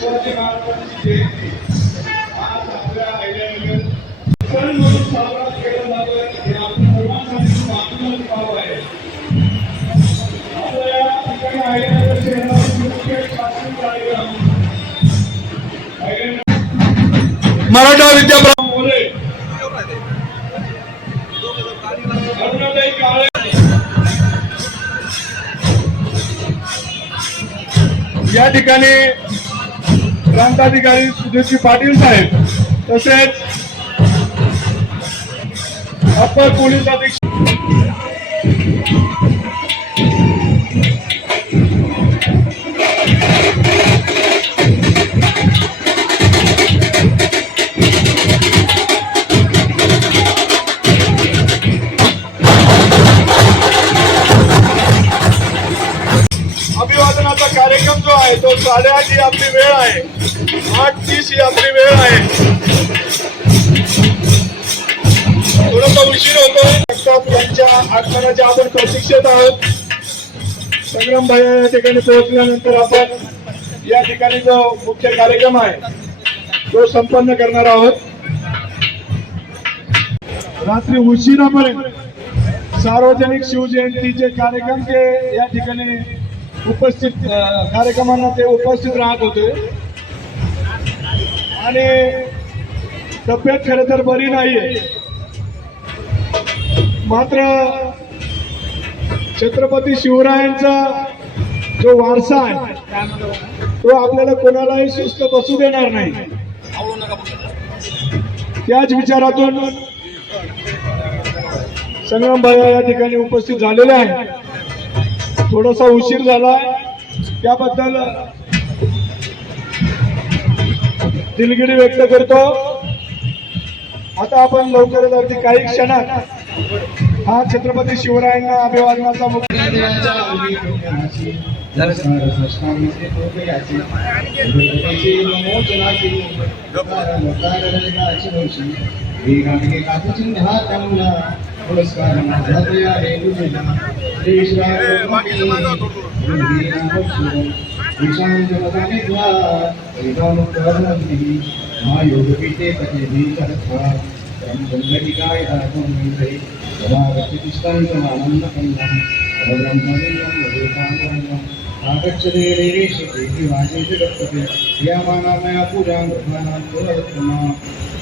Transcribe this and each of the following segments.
शिवाजी महाराजांची जयंती आज आपल्या अहिल्यानगर सण म्हणून साजरा केला जातोय हे आपल्या सर्वांसाठी खूप आनंदाची बाब आहे. आपल्या या ठिकाणी अहिल्यानगर शहरातील मुख्य सांस्कृतिक कार्यक्रम मराठा विद्यापीठ मोरे अरुणाताई काळे या ठिकाणी प्रांताधिकारी सुधीरजी पाटील साहेब तसेच अपर पोलीस अधीक्षक अभिवादनाचा कार्यक्रम जो आहे तो 8:30 ही आपली वेळ आहे. 8:30 ही आपली वेळ आहे. थोडासा उशीर होतोय. यांच्या आगमनाच्या आपण प्रतीक्षेत आहोत. संग्राम भाई या ठिकाणी पोहोचल्यानंतर आपण या ठिकाणी जो मुख्य कार्यक्रम आहे तो संपन्न करणार आहोत. रात्री उशिरापर्यंत सार्वजनिक शिवजयंतीचे कार्यक्रम ते या ठिकाणी उपस्थित कार्यक्रमांना ते उपस्थित राहत होते आणि तब्येत खरं तर बरी नाहीये. मात्र छत्रपती शिवरायांचा जो वारसा आहे तो आपल्याला कोणालाही सुस्त बसू देणार नाही. त्याच विचारातून संग्राम भैया या ठिकाणी उपस्थित झालेले आहेत. थोडासा उशीर झाला त्याबद्दल दिलगिरी व्यक्त करतो. आता आपण लवकरच अगदी काही क्षणात हा छत्रपती शिवरायांना अभिवादनाचा पुरस्कार महायोगपीठे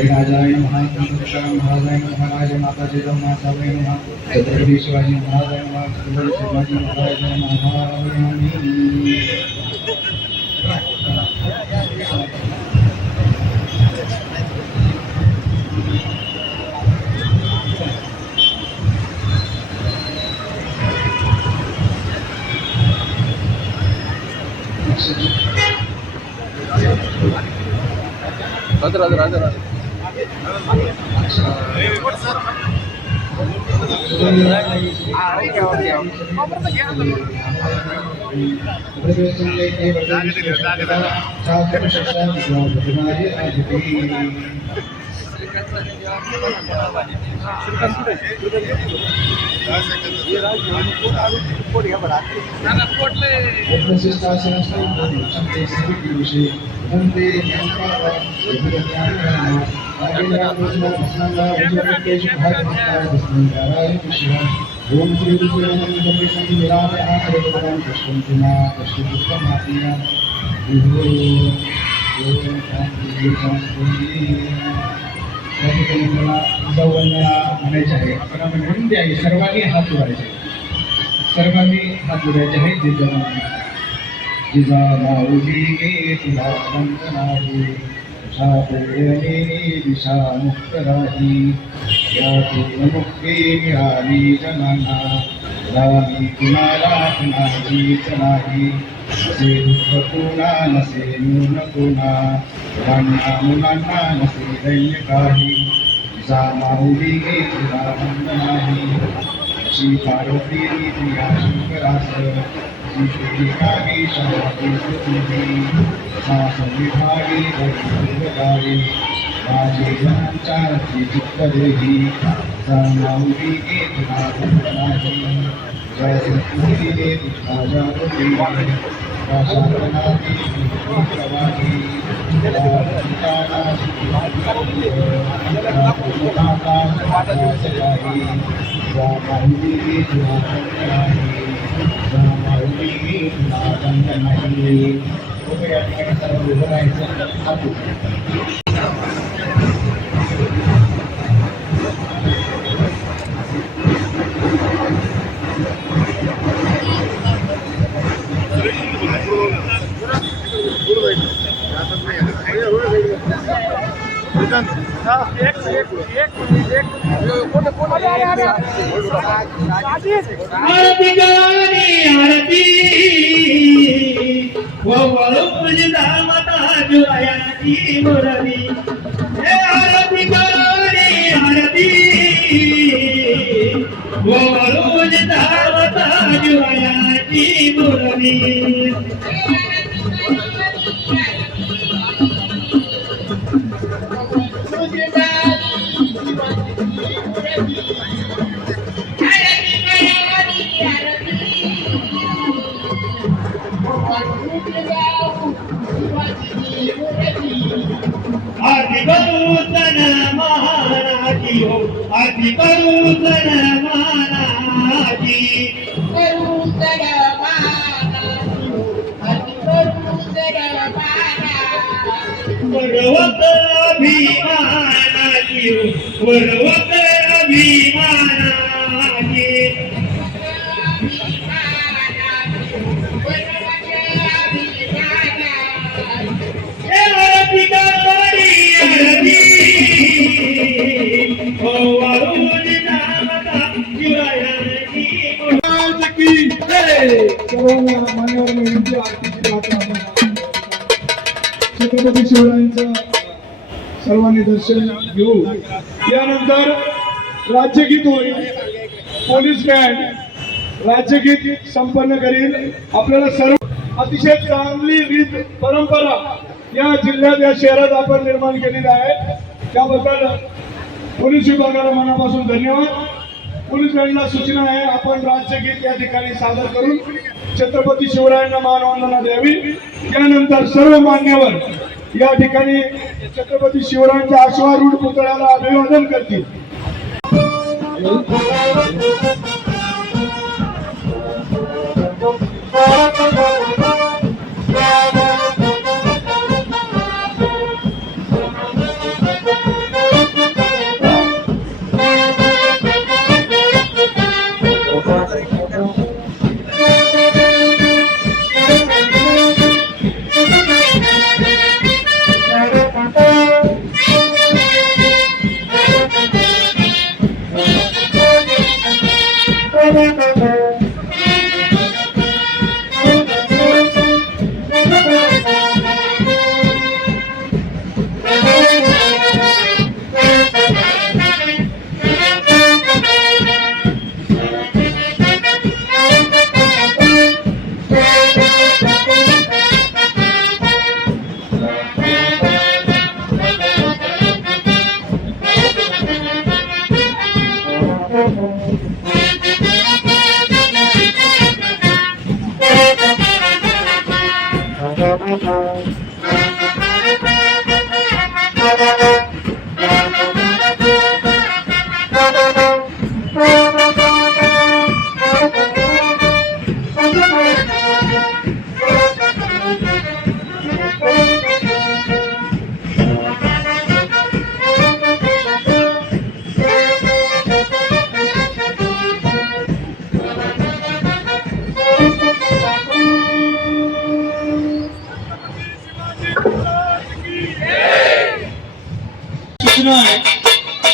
राजाय महाराजाय महाराज माताजी माताजी छत्रपती शिवाजी महाराजाय शिवाजी महाराज राजा ओम श्री म्हणायचे आहे. आपण विनंती आहे सर्वांनी हात जोडायचे. सर्वांनी हात जोडायचे आहे. जिजामाऊली गे तुला वंदनाही तुझा प्रेरणे दिशा मुक्त राही यातून मुक्ती मिळाली जनांना राणी कुणाला कुणाचीच नाही असे दुःख कुणा नसे न्यून कुणा मुलांना मुलांना नसे दैन्य काही जिजामाऊली गे तुला वंदनाही श्री पार्वती प्रिया शंकरास श्री शांती सुखी संविभागी गावी माझे जनांची चित्त देही जामाऊली गे तुला वंदनाही जय सत्पुरी तुझा जागृती शासनाची प्रवाही आरती गाणी आरती वळू दामता जुआयाची मुरली हे आरती गाणी आरती वळू दामता जुआयाची मुरली आरती करू तन महाराजी हो आरती करू तन महाराजी वरवत अभिमानाची हो वरवत अभिमानाची आरती गाणी आरती हो वळू दामता जुआयाची की सर्वांना मान्यवर विनंती आरतीची गाथा आपण छत्रपती शिवरायांचं सर्वांनी दर्शन घेऊ. यानंतर राज्यगीत होईल. पोलीस बँड राज्यगीत संपन्न करील. आपल्याला सर्व अतिशय चांगली रीत परंपरा या जिल्ह्यात या शहरात आपण निर्माण केलेली आहे. त्याबद्दल पोलीस विभागाला मनापासून धन्यवाद. पोलीस बँडला सूचना आहे आपण राज्यगीत या ठिकाणी सादर करून छत्रपती शिवरायांना मानवंदना द्यावी. त्यानंतर सर्व मान्यवर या ठिकाणी छत्रपती शिवरायांच्या अश्वारूढ पुतळ्याला अभिवादन करतील.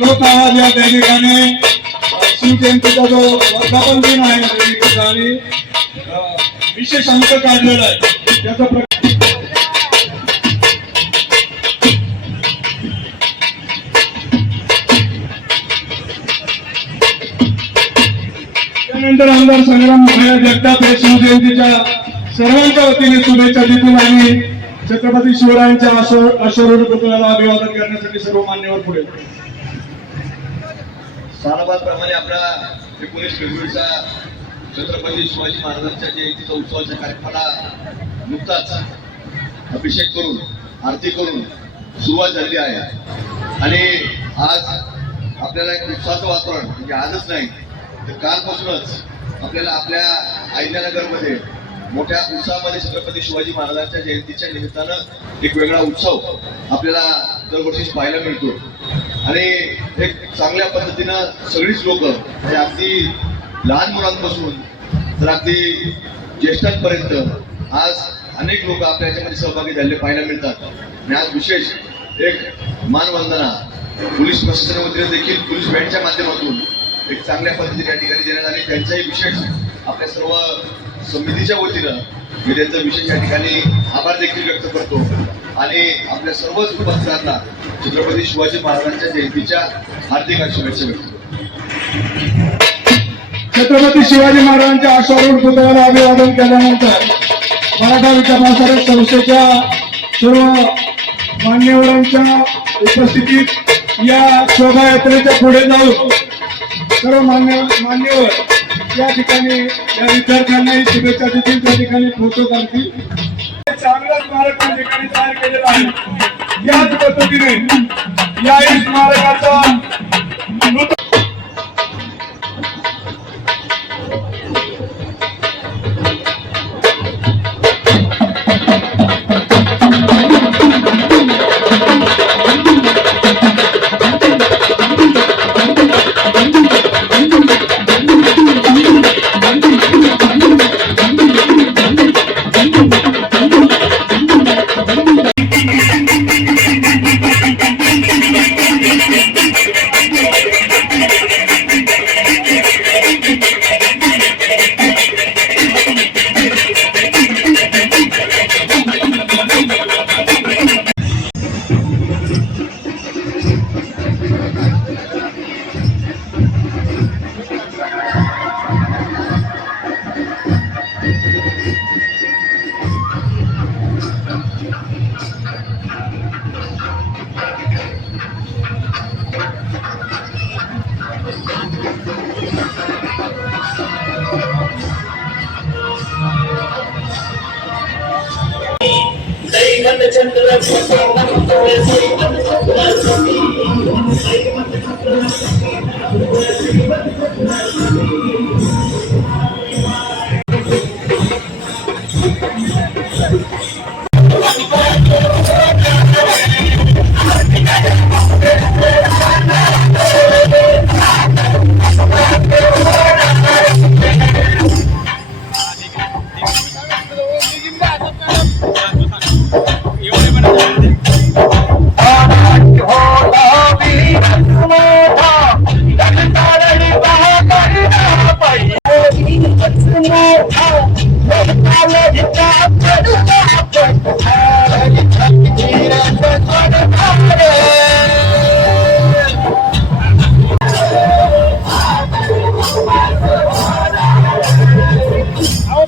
लोक आवाज या ठिकाणी शिवजयंतीचा जो वर्धापन दिन आहे त्या ठिकाणी विशेष अंक काढलेला आहे. त्याचा त्यानंतर आमदार संग्राम जगताप हे शिवजयंतीच्या सर्वांच्या वतीने शुभेच्छा देतील आणि छत्रपती शिवरायांच्या अश्वारूढ पुतळ्याला अभिवादन करण्यासाठी सर्व मान्यवर पुढे. सालाबादप्रमाणे आपला 19 फेब्रुवारीचा छत्रपती शिवाजी महाराजांच्या जयंतीचा उत्सवाच्या कार्यक्रमाला नुकताच अभिषेक करून आरती करून सुरुवात झालेली आहे. आणि आज आपल्याला एक उत्साहाचं वातावरण, म्हणजे आजच नाही तर कालपासूनच आपल्याला आपल्या अहिल्यानगरमध्ये मोठ्या उत्साहामध्ये छत्रपती शिवाजी महाराजांच्या जयंतीच्या निमित्तानं एक वेगळा उत्सव आपल्याला दरवर्षी पाहायला मिळतो. आणि एक चांगल्या पद्धतीनं सगळीच लोक म्हणजे अगदी लहान मुलांपासून तर अगदी ज्येष्ठांपर्यंत आज अनेक लोक आपल्या याच्यामध्ये सहभागी झालेले पाहायला मिळतात. आणि आज विशेष एक मानवंदना पोलीस प्रशासनाच्या वतीने देखील पोलीस बँडच्या माध्यमातून एक चांगल्या पद्धतीने या ठिकाणी देण्यात आली. त्यांचाही विशेष आपल्या सर्व समितीच्या वतीनं मी त्यांचा विशेष या ठिकाणी आभार देखील व्यक्त करतो. आणि आपल्या सर्वच उपस्थितांना छत्रपती शिवाजी महाराजांच्या जयंतीच्या हार्दिक शुभेच्छा व्यक्त करतो. छत्रपती शिवाजी महाराजांच्या अश्वारूढ पुतळ्याला अभिवादन केल्यानंतर मराठा विकास संस्थेच्या सर्व मान्यवरांच्या उपस्थितीत या शोभायात्रेच्या पुढे जाऊन सर्व मान्यवर या ठिकाणी या विद्यार्थ्यांनाही शुभेच्छा देतील, त्या ठिकाणी फोटो काढतील. चांगलं स्मारक या ठिकाणी तयार केलेलं आहे. याच पद्धतीने या स्मारकाचा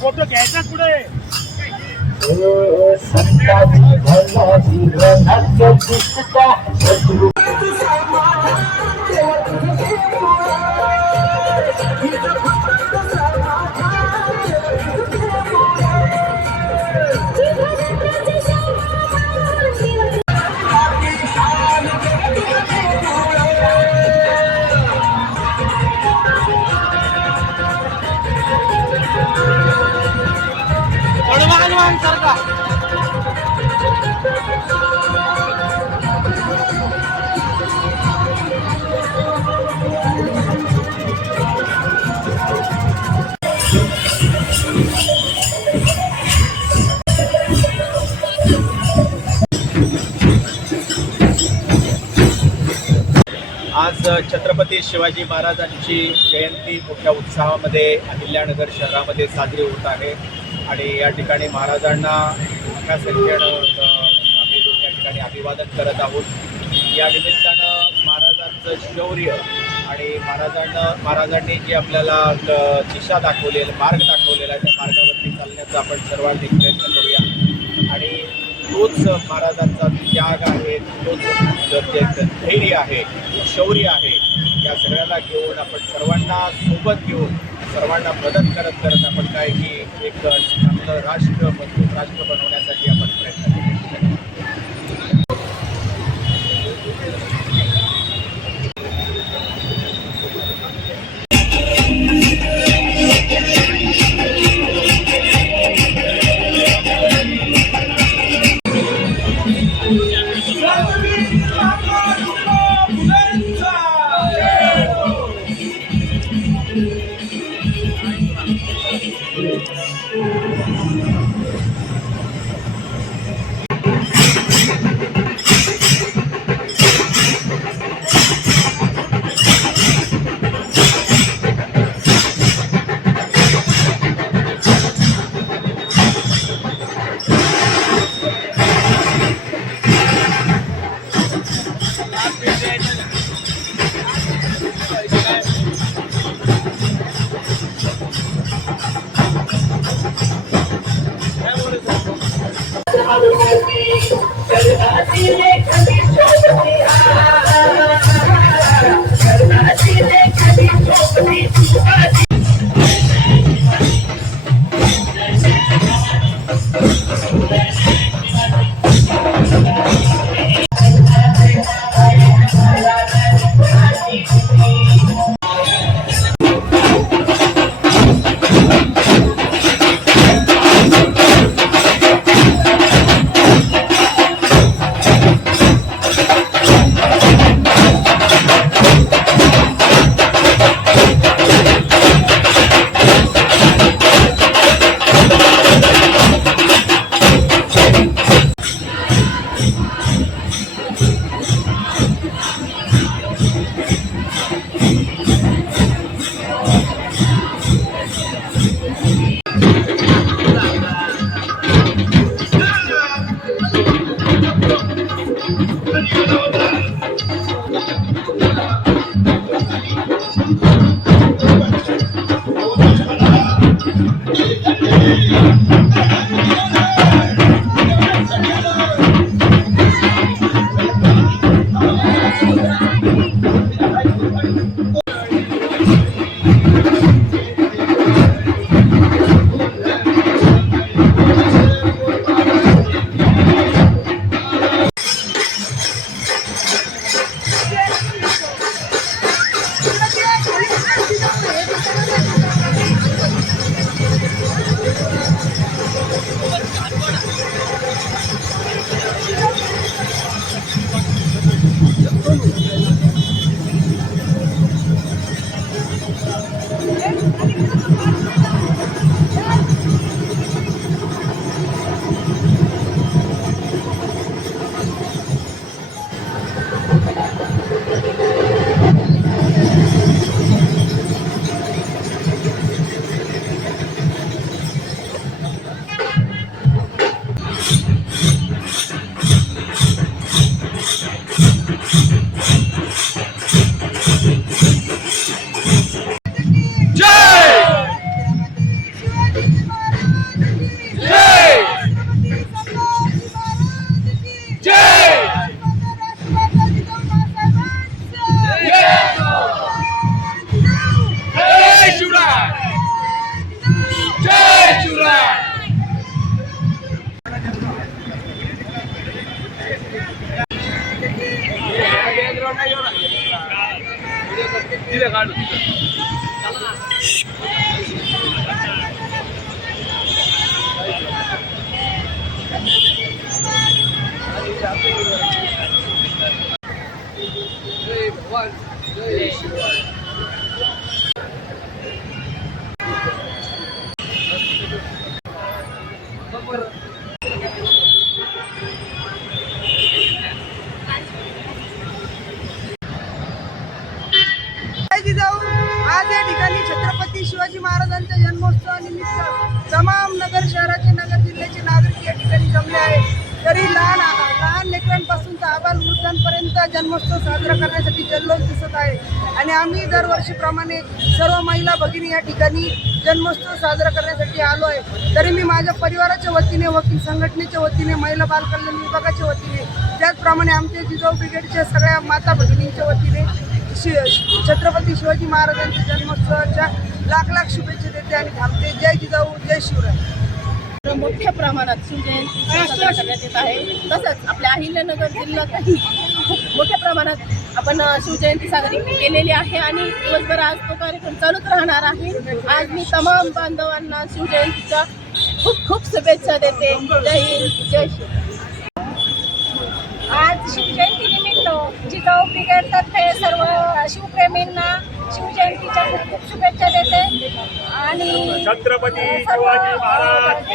फोटो घ्यायचा पुढे आज छत्रपती शिवाजी महाराजांची जयंती मोठ्या उत्साहामध्ये अहिल्यानगर शहरामध्ये साजरी होत आहे. आणि या ठिकाणी महाराजांना मोठ्या संख्येनं आम्ही या ठिकाणी अभिवादन करत आहोत. या निमित्तानं महाराजांचं शौर्य आणि महाराजांनी जे आपल्याला दिशा दाखवलेला, मार्ग दाखवलेला आहे, त्या मार्गावरती चालण्याचा आपण सर्वांनी प्रयत्न करूया. आणि तोच महाराजांचा त्याग आहे, तोच धैर्य आहे, शौर्य आहे, या सगळ्याला घेऊन आपण सर्वांना सोबत घेऊन सर्वांना मदत करत करत आपण काय की एक चांगलं राष्ट्र, मजबूत राष्ट्र बनवण्यासाठी आपण प्रयत्न करू. आज या ठिकाणी छत्रपती शिवाजी महाराजांच्या जन्मोत्सवानिमित्त तमाम नगर शहराचे नगर जिल्ह्याचे नागरिक या ठिकाणी जमले आहेत. तरी लहान लेकरांपासून तर आबालवृद्धांपर्यंत जन्मोत्सव साजरा करण्यासाठी जल्लोष दिसत आहे. आणि आम्ही दरवर्षीप्रमाणे सर्व महिला भगिनी या ठिकाणी जन्मोत्सव साजरा करण्यासाठी आलो आहे. तरी मी माझ्या परिवाराच्या वतीने, वकील संघटनेच्या वतीने, महिला बालकल्याण विभागाच्या वतीने, त्याचप्रमाणे आमच्या जिजाऊ ब्रिगेडच्या सगळ्या माता भगिनींच्या वतीने छत्रपती शिवाजी महाराजांच्या जन्मोत्सवाच्या लाख शुभेच्छा देते आणि थांबते. जय जिजाऊ, जय शिवराय. मोठ्या प्रमाणात शिवजयंती साजरा करण्यात येत आहे. तसंच आपल्या अहिल्यानगर जिल्ह्यातही खूप मोठ्या प्रमाणात आपण शिवजयंती साजरी केलेली आहे आणि दिवसभर आज तो कार्यक्रम चालूच राहणार आहे. आज मी तमाम बांधवांना शिवजयंतीच्या खूप खूप शुभेच्छा देते. जय हिंद, जय शिवराय. आज शिवजयंतीनिमित्त जिजाऊ ब्रिगेडतर्फे सर्व शिवप्रेमींना शिवजयंतीच्या खूप खूप शुभेच्छा देते आणि छत्रपती शिवाजी महाराज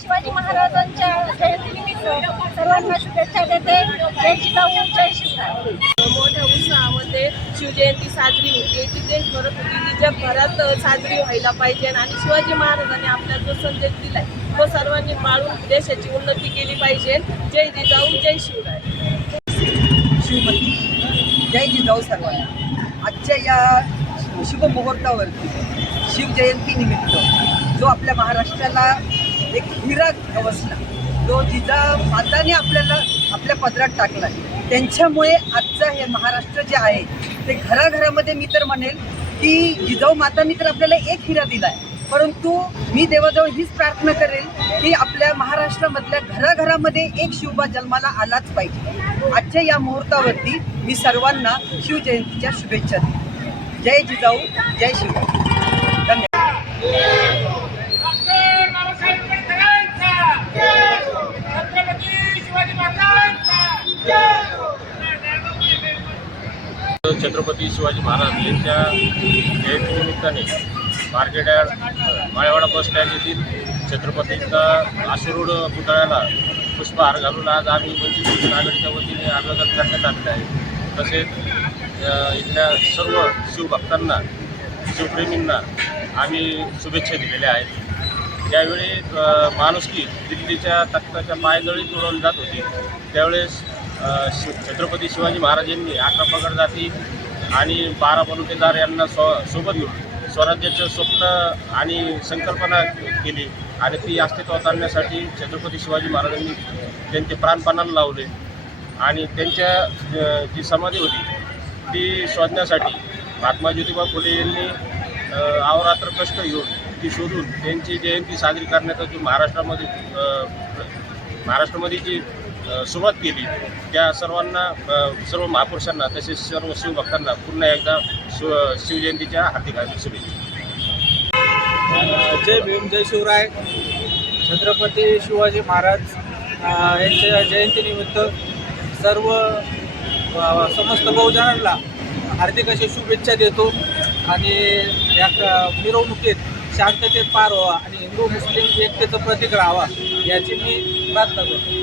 शिवाजी महाराजांच्या जयंतीनिमित्त सर्वांना शुभेच्छा देते. जय जिजाऊ, जय शिवराय. मोठ्या उत्साहामध्ये शिवजयंती साजरी होती, ती देशभरात होती, ती जगभरात साजरी व्हायला पाहिजे आणि शिवाजी महाराजांनी आपल्याला जो संदेश दिलाय तो सर्वांनी पाळून देशाची उन्नती केली पाहिजे. जय जिजाऊ, जय शिवराय. शिवमती, जय जिजाऊ सर्वांना. आजच्या या शुभमुहूर्तावरती शिवजयंतीनिमित्त जो आपल्या महाराष्ट्राला एक हिरा गवसला जो जिजामाताने आपल्याला आपल्या पदरात टाकला त्यांच्यामुळे आजचं हे महाराष्ट्र जे आहे ते घराघरामध्ये मी तर म्हणेल की जिजाऊ मातांनी तर आपल्याला एक हिरा दिला आहे, परंतु मी देवाजवळ हीच प्रार्थना करेल की आपल्या महाराष्ट्रामधल्या घराघरामध्ये एक शिवबा जन्माला आलाच पाहिजे. आजच्या या मुहूर्तावरती मी सर्वांना शिवजयंतीच्या शुभेच्छा देते. जय जिजाऊ, जय शिवबा. धन्यवाद. छत्रपती शिवाजी महाराज यांच्या जयंतीनिमित्ताने मार्केट यार्ड माळेवाडा बस स्टँड येथील छत्रपतींचा आशिरूढ पुतळ्याला पुष्पहार घालून आज आम्ही वंचित आघाडीच्या वतीने अभिवादन करण्यात आलेलं आहे. तसेच इथल्या सर्व शिवभक्तांना शिवप्रेमींना आम्ही शुभेच्छा दिलेल्या आहेत. ज्यावेळी माणुसकी दिल्लीच्या तख्ताच्या पायदळी तुडवली जात होती त्यावेळेस छत्रपती शिवाजी महाराजांनी 11 पगड जाती आणि 12 बलुतेदार यांना सोबत घेऊन स्वराज्याचं स्वप्न आणि संकल्पना केली आणि ती अस्तित्वात आणण्यासाठी छत्रपती शिवाजी महाराजांनी त्यांचे प्राणपणाला लावले आणि त्यांच्या जी समाधी होती ती शोधण्यासाठी महात्मा ज्योतिबा फुले यांनी अहोरात्र कष्ट घेऊन ती शोधून त्यांची जयंती साजरी करण्याचा जी महाराष्ट्रामध्ये जी सुरुवात केली त्या सर्वांना सर्व महापुरुषांना तसेच सर्व शिवभक्तांना पुन्हा एकदा शिवजयंतीच्या हार्दिक शुभेच्छा. जय भीम, जय शिवराय. छत्रपती शिवाजी महाराज यांच्या जयंतीनिमित्त सर्व समस्त बहुजनांना हार्दिक अशी शुभेच्छा देतो आणि या मिरवणुकीत शांततेत पार व्हावा आणि हिंदू मुस्लिम एकतेचं प्रतीक राहावा याची मी प्रार्थना करतो.